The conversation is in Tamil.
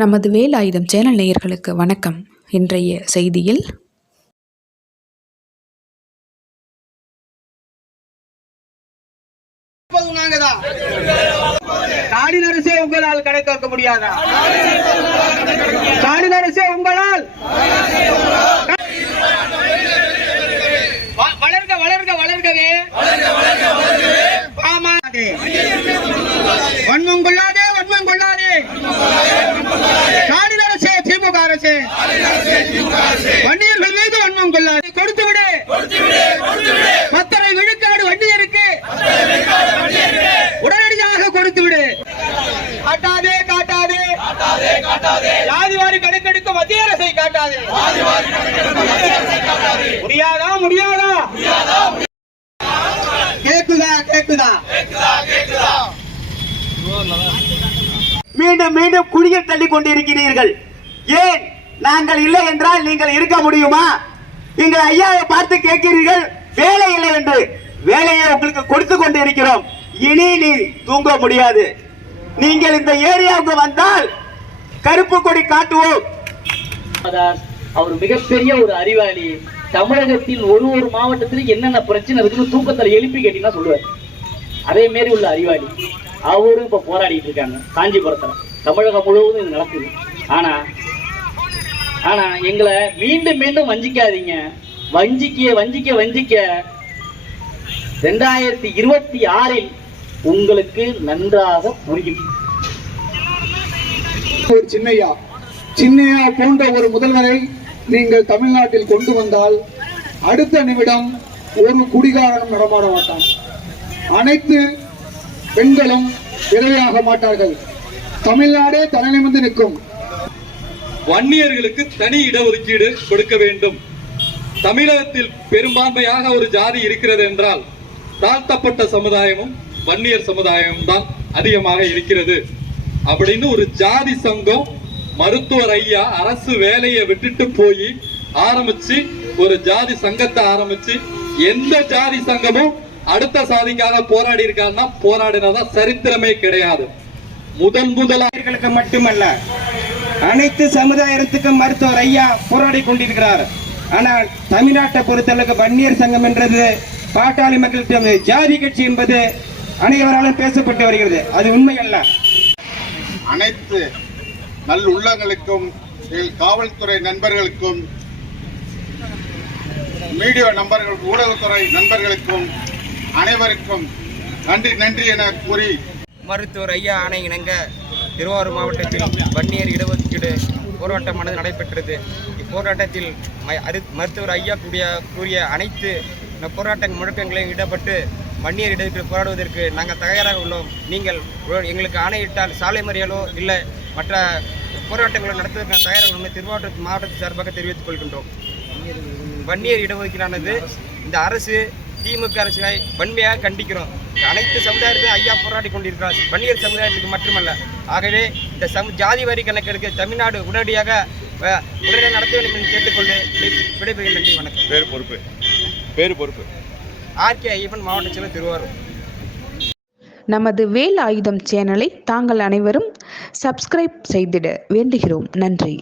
நமது வேலாயுதம் சேனல் நேயர்களுக்கு வணக்கம். இன்றைய செய்தியில் இருப்பது அரசே உங்களால் கடை திறக்க முடியாதா? ஸ்டாலின் அரசே உங்களால்? வளர்க வளர்க வளர்கவே. விடு. காட்டாதே காட்டாதே. ஜாதிவாரி கணக்கெடுக்க மத்திய அரசை காட்டாதே. முடியாதா முடியாதா? கேக்குதா கேக்குதா? மீண்டும் மீண்டும் குடியில் தள்ளி கொண்டிருக்கிறீர்கள். ஏன்? நாங்கள் இல்லை என்றால் நீங்கள் இருக்க முடியுமா? நீங்கள் ஐயாவை பார்த்து கேட்கிறீர்கள் வேலை இல்லை என்று. வேலையை உங்களுக்கு கொடுத்து கொண்டிருக்கிறோம். இனி நீ தூங்க முடியாது. நீங்கள் இந்த ஏரியாவுக்கு வந்தால் கருப்பு கொடி காட்டுவோம். அவர் மிகப்பெரிய ஒரு அறிவாளி. தமிழகத்தில் ஒரு ஒரு மாவட்டத்திலும் என்னென்ன பிரச்சனை இருக்குன்னு தூக்கத்தில் எழுப்பி கேட்டீங்கன்னா சொல்லுவார். அதே மாரி உள்ள அறிவாளி. அவரும் இப்போ போராடிட்டு இருக்காங்க. காஞ்சிபுரத்தில். தமிழகம் முழுவதும் இது நடக்குது. ஆனா ஆனா எங்களை மீண்டும் மீண்டும் வஞ்சிக்காதீங்க. வஞ்சிக்க வஞ்சிக்க வஞ்சிக்க. ரெண்டாயிரத்தி இருபத்தி ஆறில் உங்களுக்கு நன்றாக புரியும். ஒரு சின்னையா. சின்னையா போன்ற ஒரு முதல்வரை நீங்கள் தமிழ்நாட்டில் கொண்டு வந்தால் அடுத்த நிமிடம் ஒரு குடிகாரனும் நடமாட மாட்டான். அனைத்து பெண்களும் விரைவாக மாட்டார்கள். தமிழ்நாடே தலைநிமிர்ந்து நிற்கும். வன்னியர்களுக்கு தனி இடஒதுக்கீடு கொடுக்க வேண்டும். தமிழகத்தில் பெரும்பான்மையாக ஒரு ஜாதி இருக்கிறது என்றால் தாழ்த்தப்பட்ட சமுதாயமும் வன்னியர் சமுதாயமும் தான் அதிகமாக இருக்கிறது. அப்படின்னு ஒரு ஜாதி சங்கம் மருத்துவர் ஐயா அரசு வேலையை விட்டுட்டு போய் ஆரம்பிச்சு ஒரு ஜாதி சங்கத்தை ஆரம்பிச்சு எந்த ஜாதி சங்கமும் அடுத்த சாதிக்காக போராடி இருக்காருன்னா போராடினதான் சரித்திரமே கிடையாது. முதன் முதலாளர்களுக்கு மட்டுமல்ல அனைத்து சமுதாயத்துக்கும் மருத்துவர் ஐயா போராடி கொண்டிருக்கிறார். ஆனால் தமிழ்நாட்டை பொறுத்தளவுக்கு வன்னியர் சங்கம் என்றது பாட்டாளி மக்களுக்கு ஜாதி கட்சி என்பது அனைவராலும் பேசப்பட்டு வருகிறது. அது உண்மை அல்ல அனைத்து நல் உள்ளங்களுக்கும் காவல்துறை நண்பர்களுக்கும் மீடியா நண்பர்கள் ஊடகத்துறை நண்பர்களுக்கும் அனைவருக்கும் நன்றி நன்றி என கூறி மருத்துவர் ஐயா ஆணை இணங்க திருவாரூர் மாவட்டத்தில் வன்னியர் இடஒதுக்கீடு போராட்டமானது நடைபெற்றது. இப்போராட்டத்தில் மருத்துவர் ஐயா கூடிய கூறிய அனைத்து இந்த போராட்ட முழக்கங்களில் ஈடுபட்டு வன்னியர் இடத்திற்கு போராடுவதற்கு நாங்கள் தயாராக உள்ளோம். நீங்கள் எங்களுக்கு ஆணையிட்டால் சாலை மறியலோ இல்லை மற்ற போராட்டங்களை நடத்துவதற்கு தயாராக உள்ளோம். திருவாரூர் மாவட்டத்தின் சார்பாக தெரிவித்துக் கொள்கின்றோம். வன்னியர் இடஒதுக்கீடானது இந்த அரசு திமுக அரசை வன்மையாக கண்டிக்கிறோம். அனைத்து சமுதாயத்தையும் ஐயா போராடி கொண்டிருக்கிறார். வன்னியர் சமுதாயத்துக்கு மட்டுமல்ல. ஆகவே இந்த சம ஜாதி வரி கணக்கெடுக்க தமிழ்நாடு உடனடியாக உடனே உடனடியாக நடத்த வேண்டும் என்று கேட்டுக்கொண்டு விடைபெறுகிறேன். நன்றி வணக்கம். பேர் பொறுப்பு. பேர் பொறுப்பு. ஆர்கே ஐயப்பன் மாவட்ட செயலர் திருவாரூர். நமது வேலாயுதம் சேனலை தாங்கள் அனைவரும் சப்ஸ்கிரைப் செய்திட வேண்டுகிறோம். நன்றி.